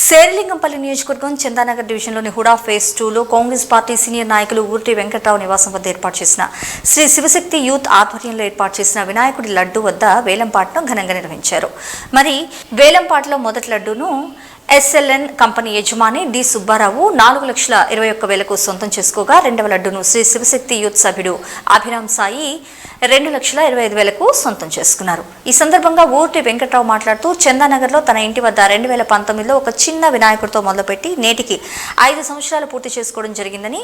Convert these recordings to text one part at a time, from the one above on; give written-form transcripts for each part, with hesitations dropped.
శేరిలింగంపల్లి నియోజకవర్గం చందానగర్ డివిజన్లోని హుడా ఫేజ్ 2లో కాంగ్రెస్ పార్టీ సీనియర్ నాయకులు ఊర్టి వెంకట్రావు నివాసం వద్ద ఏర్పాటు చేసిన శ్రీ శివశక్తి యూత్ ఆధ్వర్యంలో ఏర్పాటు చేసిన వినాయకుడి లడ్డు వద్ద వేలంపాటను ఘనంగా నిర్వహించారు. మరి వేలంపాటలో మొదటి లడ్డూను SLN కంపెనీ యజమాని డి సుబ్బారావు 4,21,000కు సొంతం చేసుకోగా రెండవ లడ్డును శ్రీ శివశక్తి యూత్ సభ్యుడు అభిరామ్ సాయి 2,25,000కు సొంతం చేసుకున్నారు. ఈ సందర్భంగా ఊర్టి వెంకట్రావు మాట్లాడుతూ చందానగర్లో తన ఇంటి వద్ద 2019లో ఒక చిన్న వినాయకుడితో మొదలుపెట్టి నేటికి 5 సంవత్సరాలు పూర్తి చేసుకోవడం జరిగిందని,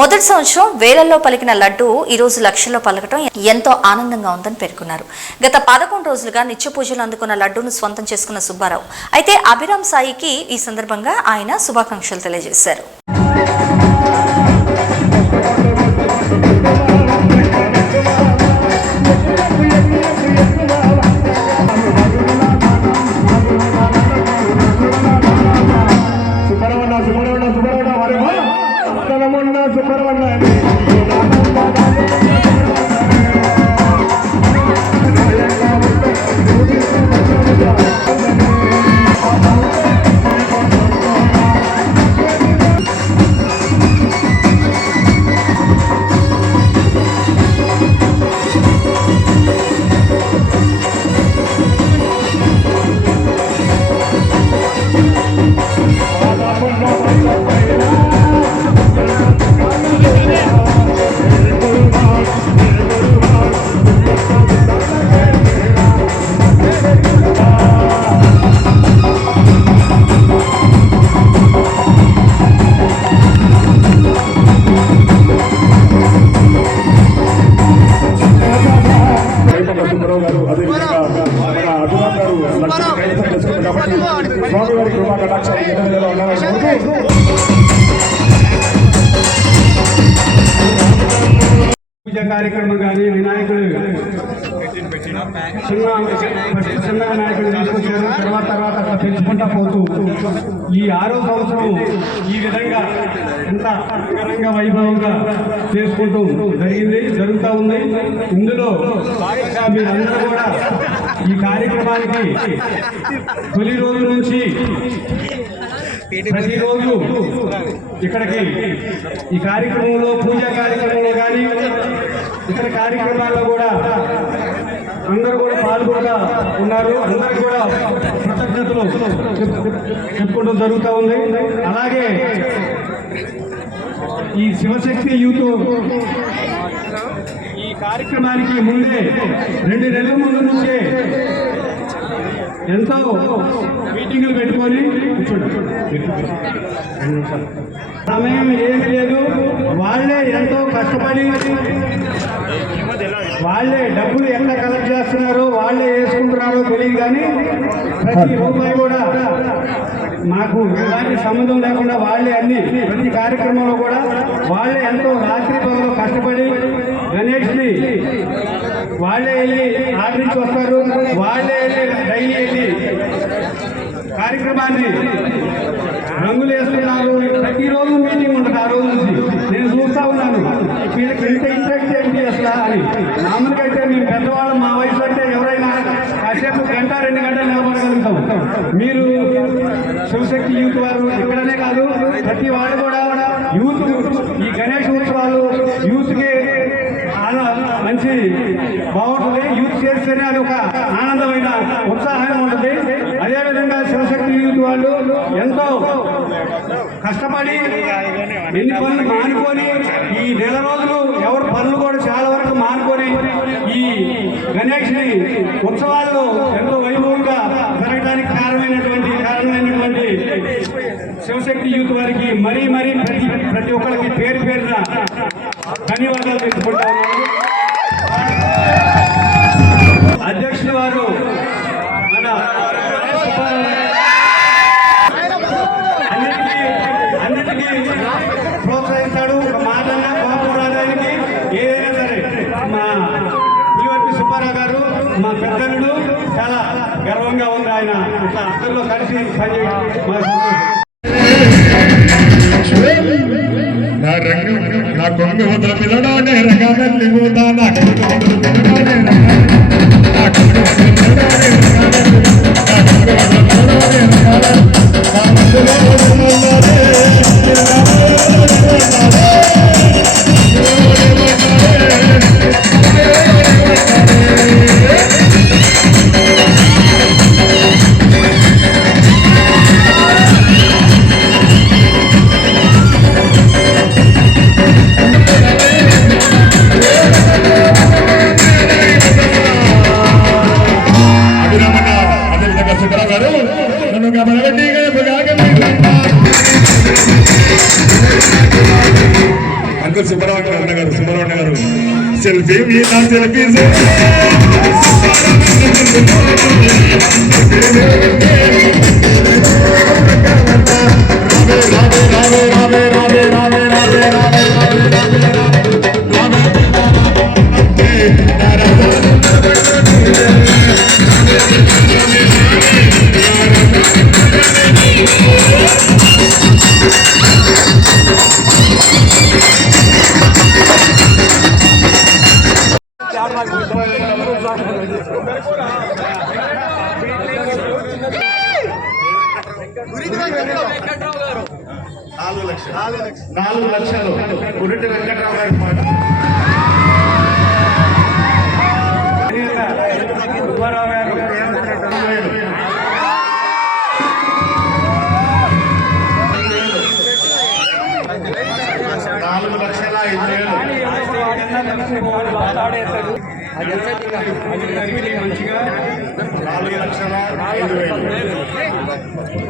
మొదటి సంవత్సరం వేలల్లో పలికిన లడ్డు ఈరోజు లక్షల్లో పలకటం ఎంతో ఆనందంగా ఉందని పేర్కొన్నారు. గత 11 రోజులుగా నిత్య పూజలు అందుకున్న లడ్డూను స్వంతం చేసుకున్న సుబ్బారావు అయితే అభిరామ్ సాయి ఈ సందర్భంగా ఆయన శుభాకాంక్షలు తెలియజేశారు. పూజ కార్యక్రమం కానీ వినాయకుడు చిన్న వినాయకుడు తీసుకొచ్చారు. తర్వాత అట్లా పెంచుకుంటా పోతూ ఈ 6వ సంవత్సరం ఈ విధంగా ఎంత అంగరంగ వైభవంగా చేసుకుంటూ జరుగుతూ ఉంది. ఇందులో మీరందరూ కూడా ఈ కార్యక్రమానికి తొలి రోజు నుంచి ప్రతిరోజు ఇక్కడికి ఈ కార్యక్రమంలో పూజా కార్యక్రమంలో కానీ ఇతర కార్యక్రమాల్లో కూడా అందరూ కూడా పాల్గొంటూ ఉన్నారు. అందరూ కూడా కృతజ్ఞతలు చెప్పుకోవడం జరుగుతూ ఉంది. అలాగే ఈ శివశక్తి యూత్ ఈ కార్యక్రమానికి ముందే 2 నెలల ముందు నుంచే ఎంతో మీటింగులు పెట్టుకొని సమయం ఏమి లేదు, వాళ్ళే ఎంతో కష్టపడి వాళ్ళే డబ్బులు ఎట్లా కలెక్ట్ చేస్తున్నారో వాళ్ళే వేసుకుంటున్నారో తెలియదు. కానీ ప్రతి రూపాయి కూడా మాకు ఎలాంటి సంబంధం లేకుండా వాళ్ళే ప్రతి కార్యక్రమంలో కూడా వాళ్ళే ఎంతో రాత్రి పగలు కష్టపడి గణేష్ని వాళ్ళే వెళ్ళి ఆదరించి వస్తారు. వాళ్ళే వెళ్ళి డైలీ వెళ్ళి కార్యక్రమాన్ని రంగులు వేస్తున్నారు. ప్రతిరోజు మీటింగ్ ఉంటుంది. ఆ రోజు నుంచి నేను చూస్తూ ఉన్నాను వీళ్ళకి ఎంత ఇంట్రెస్ట్ ఏంటి అసలు అని. మామూలుగా అయితే మేము పెద్దవాళ్ళు, మా వయసు అంటే ఎవరైనా కాసేపు 1-2 గంటలు నిలబడగలుగుతాం. మీరు శివశక్తి యూత్ వారు ఇక్కడనే కాదు, ప్రతి వాళ్ళు కూడా యూత్ ఈ గణేష్ ఉత్సవాలు యూత్కి చాలా మంచి బాగుంటుంది. యూత్ చేస్తేనే అది ఒక ఆనందమైన ఉత్సాహం ఉంటుంది. అదేవిధంగా శివశక్తి యూత్ వాళ్ళు ఎంతో కష్టపడి ఎన్ని పనులు మానుకొని ఈ నెల రోజులు ఎవరు పనులు కూడా చాలా వరకు మానుకొని ఈ గణేష్ని ఉత్సవాల్లో ఎంతో వైభవంగా జరగడానికి కారణమైనటువంటి శివశక్తి యూత్ వారికి మరీ ప్రతి ఒక్కరికి పేరున ధన్యవాదాలు తెలుసుకుంటా ఉన్నాను. అధ్యక్షుడు వారు మన అన్నిటికీ ప్రోత్సహిస్తాడు. ఒక మాటన్నా కోపం రాదానికి ఏదైనా సరే. మా పులివర్తి సుబ్బారావు గారు మా పెద్దలుడు, చాలా గర్వంగా ఉంది ఆయన ఇట్లా అందరిలో కలిసి పనిచేయడం. నా కొంగు వదల పిల్లడానే రంగాన్ని పోతా నా కొంగు అంకుల్ సుబ్రహ్మణ్య గారు సెల్ఫీ మీద సెల్ఫీ నాలుగు లక్షలు గురిటి వెంకట్రావు గారి మాట. సుబ్బారావు గారు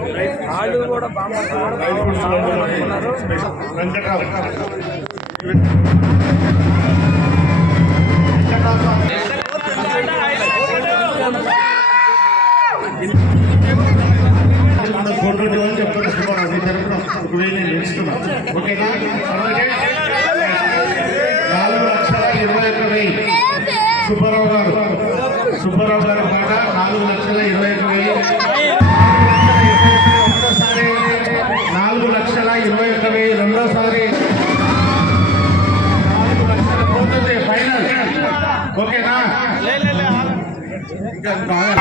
4,05,000 కూడా వెంకట్రావు 4,21,000 సుబ్బారావు గారు మాట 4,21,000 4,21,000 రెండోసారి 4,00,000 పోతుంది ఫైనల్. ఓకేనా? ఇంకా బాగా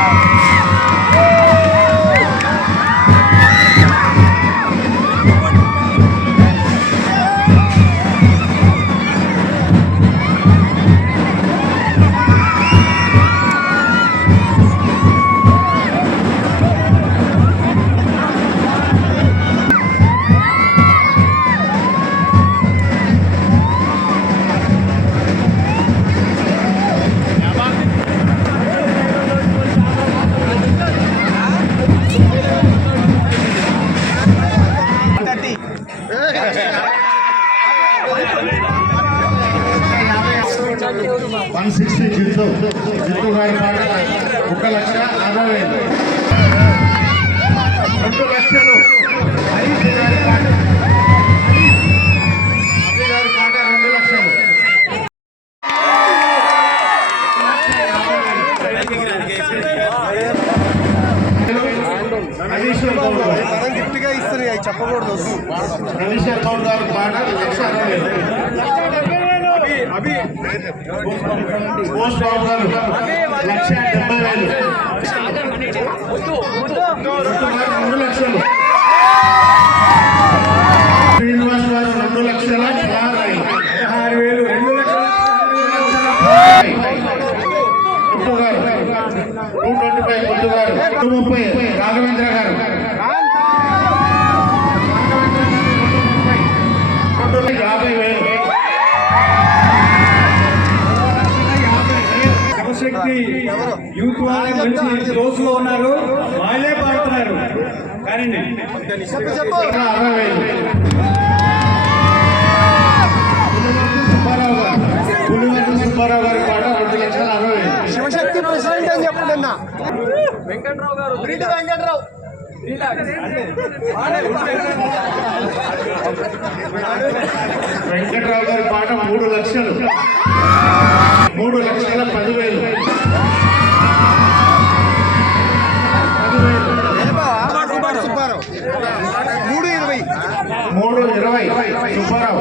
జిత్తు గారి పాట 1,60,000 2 లక్షలు హరీష్ గారి పాట 2 లక్షలు గిఫ్ట్గా ఇస్తారు అవి చెప్పకూడదు. రవీశ్వర్ గౌడ్ గారి పాట 1,60,000 పోస్ట్ బాబు గారు 1,70,000 2 లక్షలు శ్రీనివాస్ గారు 2,16,000 225 గారు 230 రాఘవేంద్ర గారు 50,000 శక్తి యూత్ వాళ్ళే మంచి జోస్ లో ఉన్నారు, వాళ్ళే పాడుతున్నారు. కానీ సుబ్బారావు గారి పాట 2,60,000 శివశక్తి ప్రెసిడెంట్ అని చెప్పండి అన్న. వెంకట్రావు గారు వెంకట్రావు వెంకట్రావు గారి పాట 3 లక్షలు 3,10,000 సుబ్బారావు 3,20 సుబ్బారావు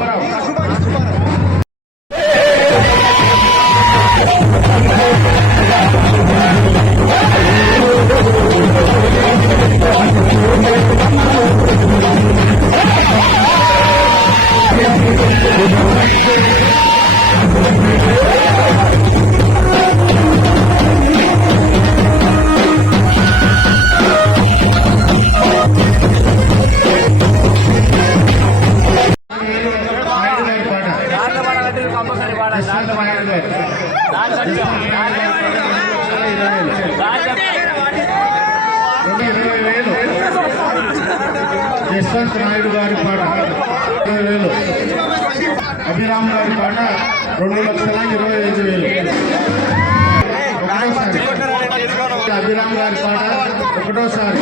యశ్వంత్ నాయుడు గారి పాట 20,000. అభిరామ్ గారి పాట 2,25,000. ఒకటోసారి అభిరామ్ గారి పాట ఒకటోసారి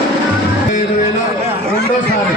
5,000. రెండోసారి